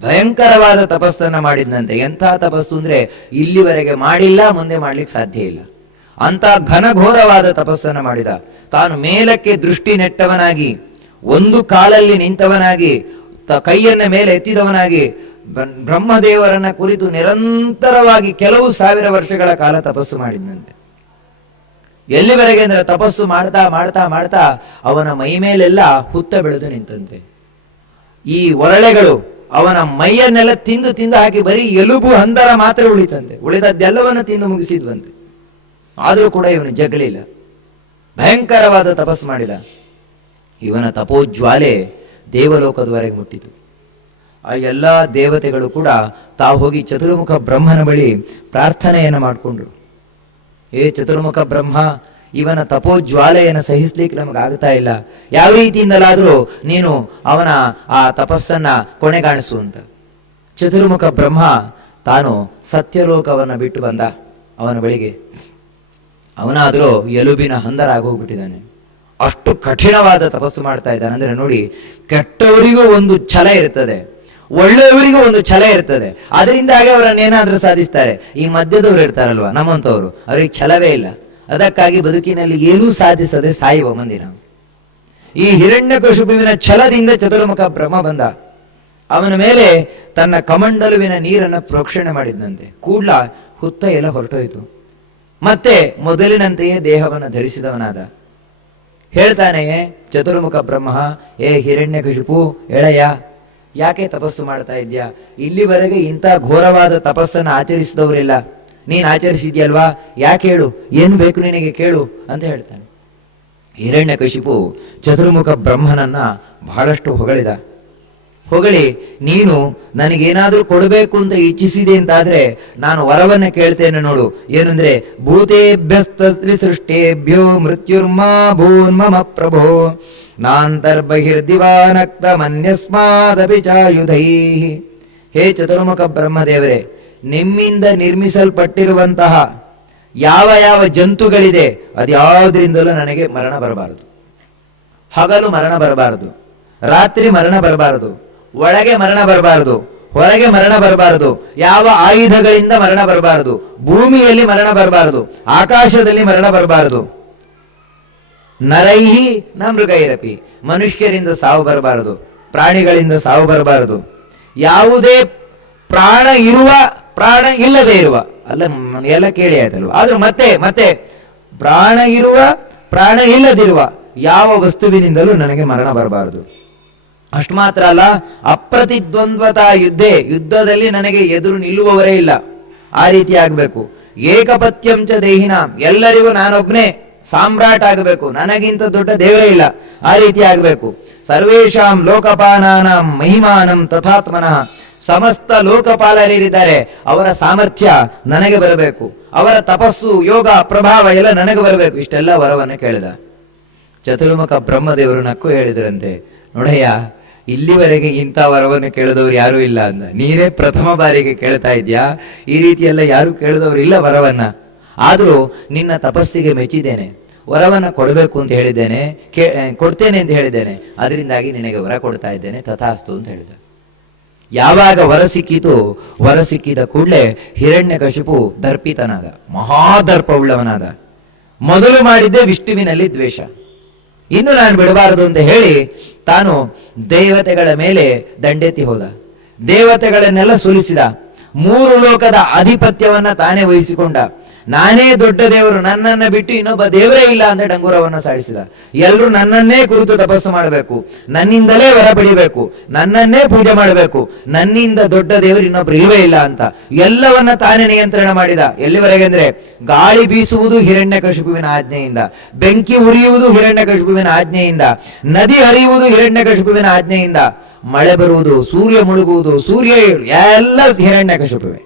ಭಯಂಕರವಾದ ತಪಸ್ಸನ್ನ ಮಾಡಿದ್ನಂತೆ. ಎಂಥ ತಪಸ್ಸು ಅಂದ್ರೆ ಇಲ್ಲಿವರೆಗೆ ಮಾಡಿಲ್ಲ, ಮುಂದೆ ಮಾಡ್ಲಿಕ್ಕೆ ಸಾಧ್ಯ ಇಲ್ಲ. ಅಂತ ಘನಘೋರವಾದ ತಪಸ್ಸನ್ನ ಮಾಡಿದ. ತಾನು ಮೇಲಕ್ಕೆ ದೃಷ್ಟಿ ನೆಟ್ಟವನಾಗಿ, ಒಂದು ಕಾಲಲ್ಲಿ ನಿಂತವನಾಗಿ, ಕೈಯನ್ನ ಮೇಲೆ ಎತ್ತಿದವನಾಗಿ, ಬ್ರಹ್ಮದೇವರನ್ನ ಕುರಿತು ನಿರಂತರವಾಗಿ ಕೆಲವು ಸಾವಿರ ವರ್ಷಗಳ ಕಾಲ ತಪಸ್ಸು ಮಾಡಿದ್ನಂತೆ. ಎಲ್ಲಿವರೆಗೆ ಅಂದ್ರೆ ತಪಸ್ಸು ಮಾಡ್ತಾ ಮಾಡ್ತಾ ಮಾಡ್ತಾ ಅವನ ಮೈ ಮೇಲೆಲ್ಲ ಹುತ್ತ ಬೆಳೆದು ನಿಂತಂತೆ. ಈ ಒರಳೆಗಳು ಅವನ ಮೈಯನ್ನೆಲ್ಲ ತಿಂದು ತಿಂದು ಹಾಕಿ ಬರೀ ಎಲುಬು ಹಂದರ ಮಾತ್ರ ಉಳಿತಂತೆ. ಉಳಿದದ್ದೆಲ್ಲವನ್ನು ತಿಂದು ಮುಗಿಸಿದ್ವಂತೆ. ಆದರೂ ಕೂಡ ಇವನು ಜಗಲಿಲ್ಲ, ಭಯಂಕರವಾದ ತಪಸ್ಸು ಮಾಡಿದ. ಇವನ ತಪೋಜ್ವಾಲೆ ದೇವಲೋಕದವರೆಗೆ ಮುಟ್ಟಿತು. ಆ ಎಲ್ಲ ದೇವತೆಗಳು ಕೂಡ ತಾವು ಹೋಗಿ ಚತುರ್ಮುಖ ಬ್ರಹ್ಮನ ಬಳಿ ಪ್ರಾರ್ಥನೆಯನ್ನು ಮಾಡಿಕೊಂಡ್ರು. ಏ ಚತುರ್ಮುಖ ಬ್ರಹ್ಮ, ಇವನ ತಪೋಜ್ವಾಲೆಯನ್ನು ಸಹಿಸ್ಲಿಕ್ಕೆ ನಮಗಾಗ್ತಾ ಇಲ್ಲ, ಯಾವ ರೀತಿಯಿಂದಲಾದರೂ ನೀನು ಅವನ ಆ ತಪಸ್ಸನ್ನ ಕೊನೆಗಾಣಿಸು ಅಂತ. ಚತುರ್ಮುಖ ಬ್ರಹ್ಮ ತಾನು ಸತ್ಯಲೋಕವನ್ನ ಬಿಟ್ಟು ಬಂದ ಅವನ ಬಳಿಗೆ. ಅವನಾದರೂ ಎಲುಬಿನ ಹಂದರಾಗೋಗ್ಬಿಟ್ಟಿದ್ದಾನೆ. ಅಷ್ಟು ಕಠಿಣವಾದ ತಪಸ್ಸು ಮಾಡ್ತಾ ಇದ್ದಾನೆ. ಅಂದ್ರೆ ನೋಡಿ, ಕೆಟ್ಟವರಿಗೂ ಒಂದು ಛಲ ಇರ್ತದೆ, ಒಳ್ಳೆಯವರಿಗೂ ಒಂದು ಛಲ ಇರ್ತದೆ. ಅದರಿಂದಾಗಿ ಅವರನ್ನೇನಾದ್ರೂ ಸಾಧಿಸ್ತಾರೆ. ಈ ಮಧ್ಯದವರು ಇರ್ತಾರಲ್ವಾ ನಮ್ಮಂತವರು, ಅವ್ರಿಗೆ ಛಲವೇ ಇಲ್ಲ. ಅದಕ್ಕಾಗಿ ಬದುಕಿನಲ್ಲಿ ಏನೂ ಸಾಧಿಸದೆ ಸಾಯುವ ಮಂದಿ ನಾವು. ಈ ಹಿರಣ್ಯಕಶಿಪುವಿನ ಛಲದಿಂದ ಚತುರ್ಮುಖ ಬ್ರಹ್ಮ ಬಂದ. ಅವನ ಮೇಲೆ ತನ್ನ ಕಮಂಡಲುವಿನ ನೀರನ್ನು ಪ್ರೋಕ್ಷಣೆ ಮಾಡಿದ್ದಂತೆ. ಕೂಡ್ಲ ಹುತ್ತ ಎಲ್ಲ ಹೊರಟೋಯ್ತು. ಮತ್ತೆ ಮೊದಲಿನಂತೆಯೇ ದೇಹವನ್ನು ಧರಿಸಿದವನಾದ. ಹೇಳ್ತಾನೆ ಚತುರ್ಮುಖ ಬ್ರಹ್ಮ, ಏ ಹಿರಣ್ಯಕಶಿಪು ಎಳೆಯ, ಯಾಕೆ ತಪಸ್ಸು ಮಾಡ್ತಾ ಇದ್ಯಾ? ಇಲ್ಲಿವರೆಗೆ ಇಂಥ ಘೋರವಾದ ತಪಸ್ಸನ್ನು ಆಚರಿಸಿದವರಿಲ್ಲ, ನೀನು ಆಚರಿಸಿದ್ಯಲ್ವಾ? ಯಾಕೆ ಹೇಳು, ಏನು ಬೇಕು ನಿನಗೆ ಕೇಳು ಅಂತ ಹೇಳ್ತಾನೆ. ಹಿರಣ್ಯಕಶಿಪು ಚತುರ್ಮುಖ ಬ್ರಹ್ಮನನ್ನ ಬಹಳಷ್ಟು ಹೊಗಳಿದ. ಹೊಗಳಿ, ನೀನು ನನಗೇನಾದ್ರೂ ಕೊಡಬೇಕು ಅಂತ ಇಚ್ಛಿಸಿದೆ ಅಂತಾದ್ರೆ ನಾನು ವರವನ್ನ ಕೇಳ್ತೇನೆ ನೋಡು. ಏನಂದ್ರೆ, ಭೂತೇಭ್ಯಸ್ತ್ರಿ ಸೃಷ್ಟೇಭ್ಯೋ ಮೃತ್ಯುರ್ಮಾ ಭೂನ್ಮಮ ಪ್ರಭೋ ನಾಂತರ್ಬಹಿರ್ದಿವಾನಕ್ತ ಮನ್ಯಸ್ಮಾದಪಿ ಚಾಯುಧೈ. ಹೇ ಚತುರ್ಮುಖ ಬ್ರಹ್ಮದೇವರೇ, ನಿಮ್ಮಿಂದ ನಿರ್ಮಿಸಲ್ಪಟ್ಟಿರುವಂತಹ ಯಾವ ಯಾವ ಜಂತುಗಳಿದೆ ಅದ್ಯಾವುದರಿಂದಲೂ ನನಗೆ ಮರಣ ಬರಬಾರದು. ಹಗಲು ಮರಣ ಬರಬಾರದು, ರಾತ್ರಿ ಮರಣ ಬರಬಾರದು, ಒಳಗೆ ಮರಣ ಬರಬಾರದು, ಹೊರಗೆ ಮರಣ ಬರಬಾರದು, ಯಾವ ಆಯುಧಗಳಿಂದ ಮರಣ ಬರಬಾರದು, ಭೂಮಿಯಲ್ಲಿ ಮರಣ ಬರಬಾರದು, ಆಕಾಶದಲ್ಲಿ ಮರಣ ಬರಬಾರದು. ನರೈಹಿ ನ ಮೃಗೈರಪಿ, ಮನುಷ್ಯರಿಂದ ಸಾವು ಬರಬಾರದು, ಪ್ರಾಣಿಗಳಿಂದ ಸಾವು ಬರಬಾರದು. ಯಾವುದೇ ಪ್ರಾಣ ಇರುವ ಪ್ರಾಣ ಇಲ್ಲದೆ ಇರುವ, ಅಲ್ಲ ಎಲ್ಲ ಕೇಳಿ ಆಯ್ತಲ್ವ. ಆದ್ರೂ ಮತ್ತೆ ಮತ್ತೆ ಪ್ರಾಣ ಇರುವ ಪ್ರಾಣ ಇಲ್ಲದಿರುವ ಯಾವ ವಸ್ತುವಿನಿಂದಲೂ ನನಗೆ ಮರಣ ಬರಬಾರದು. ಅಷ್ಟು ಮಾತ್ರ ಅಲ್ಲ, ಅಪ್ರತಿದ್ವಂದ್ವತಾ ಯುದ್ಧೆ, ಯುದ್ಧದಲ್ಲಿ ನನಗೆ ಎದುರು ನಿಲ್ಲುವವರೇ ಇಲ್ಲ, ಆ ರೀತಿ ಆಗ್ಬೇಕು. ಏಕಪತ್ಯಂ ಚ ದೇಹಿನಾಂ, ಎಲ್ಲರಿಗೂ ನಾನೊಬ್ನೇ ಸಾಮ್ರಾಟ್ ಆಗಬೇಕು, ನನಗಿಂತ ದೊಡ್ಡ ದೇವರೇ ಇಲ್ಲ, ಆ ರೀತಿ ಆಗ್ಬೇಕು. ಸರ್ವೇಷಾಂ ಲೋಕಪಾಲಾನಾಂ ಮಹಿಮಾನಂ ತಥಾತ್ಮನಃ, ಸಮಸ್ತ ಲೋಕಪಾಲರಿದ್ದಾರೆ, ಅವರ ಸಾಮರ್ಥ್ಯ ನನಗೆ ಬರಬೇಕು, ಅವರ ತಪಸ್ಸು ಯೋಗ ಪ್ರಭಾವ ಎಲ್ಲ ನನಗೆ ಬರಬೇಕು. ಇಷ್ಟೆಲ್ಲ ವರವನ್ನು ಕೇಳಿದ. ಚತುರ್ಮುಖ ಬ್ರಹ್ಮದೇವರು ನಕ್ಕು ಹೇಳಿದ್ರಂತೆ, ನೋಡಯ್ಯ, ಇಲ್ಲಿವರೆಗೆ ಇಂಥ ವರವನ್ನು ಕೇಳಿದವರು ಯಾರೂ ಇಲ್ಲ ಅಂದ. ನೀನೇ ಪ್ರಥಮ ಬಾರಿಗೆ ಕೇಳ್ತಾ ಇದ್ಯಾ? ಈ ರೀತಿಯೆಲ್ಲ ಯಾರು ಕೇಳಿದವರು ಇಲ್ಲ ವರವನ್ನ. ಆದರೂ ನಿನ್ನ ತಪಸ್ಸಿಗೆ ಮೆಚ್ಚಿದ್ದೇನೆ, ವರವನ್ನ ಕೊಡಬೇಕು ಅಂತ ಹೇಳಿದ್ದೇನೆ, ಕೊಡ್ತೇನೆ ಅಂತ ಹೇಳಿದ್ದೇನೆ, ಅದರಿಂದಾಗಿ ನಿನಗೆ ವರ ಕೊಡ್ತಾ ಇದ್ದೇನೆ, ತಥಾಸ್ತು ಅಂತ ಹೇಳಿದ. ಯಾವಾಗ ವರ ಸಿಕ್ಕಿತು, ವರ ಸಿಕ್ಕಿದ ಕೂಡಲೇ ಹಿರಣ್ಯಕಶಿಪು ದರ್ಪಿತನಾದ, ಮಹಾದರ್ಪವುಳ್ಳವನಾದ. ಮೊದಲು ಮಾಡಿದ್ದೆ ವಿಷ್ಣುವಿನಲ್ಲಿ ದ್ವೇಷ, ಇನ್ನು ನಾನು ಬಿಡಬಾರದು ಅಂತ ಹೇಳಿ ತಾನು ದೇವತೆಗಳ ಮೇಲೆ ದಂಡೆತ್ತಿ ಹೋದ. ದೇವತೆಗಳನ್ನೆಲ್ಲ ಸೋಲಿಸಿದ. 3 ಲೋಕದ ಆಧಿಪತ್ಯವನ್ನ ತಾನೇ ವಹಿಸಿಕೊಂಡ. ನಾನೇ ದೊಡ್ಡ ದೇವರು, ನನ್ನನ್ನ ಬಿಟ್ಟು ಇನ್ನೊಬ್ಬ ದೇವರೇ ಇಲ್ಲ ಅಂತ ಡಂಗುರವನ್ನ ಸಾಡಿಸಿದ. ಎಲ್ಲರೂ ನನ್ನನ್ನೇ ಕುರಿತು ತಪಸ್ಸು ಮಾಡಬೇಕು, ನನ್ನಿಂದಲೇ ವರ ಪಡಿಬೇಕು, ನನ್ನನ್ನೇ ಪೂಜೆ ಮಾಡಬೇಕು, ನನ್ನಿಂದ ದೊಡ್ಡ ದೇವರು ಇನ್ನೊಬ್ರು ಇಲ್ವೇ ಇಲ್ಲ ಅಂತ ಎಲ್ಲವನ್ನ ತಾನೇ ನಿಯಂತ್ರಣ ಮಾಡಿದ. ಎಲ್ಲಿವರೆಗೆ ಅಂದ್ರೆ, ಗಾಳಿ ಬೀಸುವುದು ಹಿರಣ್ಯಕಶಿಪುವಿನ ಆಜ್ಞೆಯಿಂದ, ಬೆಂಕಿ ಉರಿಯುವುದು ಹಿರಣ್ಯಕಶಿಪುವಿನ ಆಜ್ಞೆಯಿಂದ, ನದಿ ಹರಿಯುವುದು ಹಿರಣ್ಯಕಶಿಪುವಿನ ಆಜ್ಞೆಯಿಂದ, ಮಳೆ ಬರುವುದು, ಸೂರ್ಯ ಮುಳುಗುವುದು, ಸೂರ್ಯ ಎಲ್ಲ ಹಿರಣ್ಯಕಶಿಪುವೆ,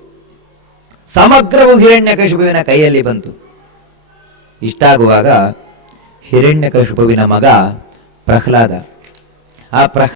ಸಮಗ್ರವು ಹಿರಣ್ಯಕಶಿಪುವಿನ ಕೈಯಲ್ಲಿ ಬಂತು. ಇಷ್ಟಾಗುವಾಗ ಹಿರಣ್ಯಕಶಿಪುವಿನ ಮಗ ಪ್ರಹ್ಲಾದ, ಆ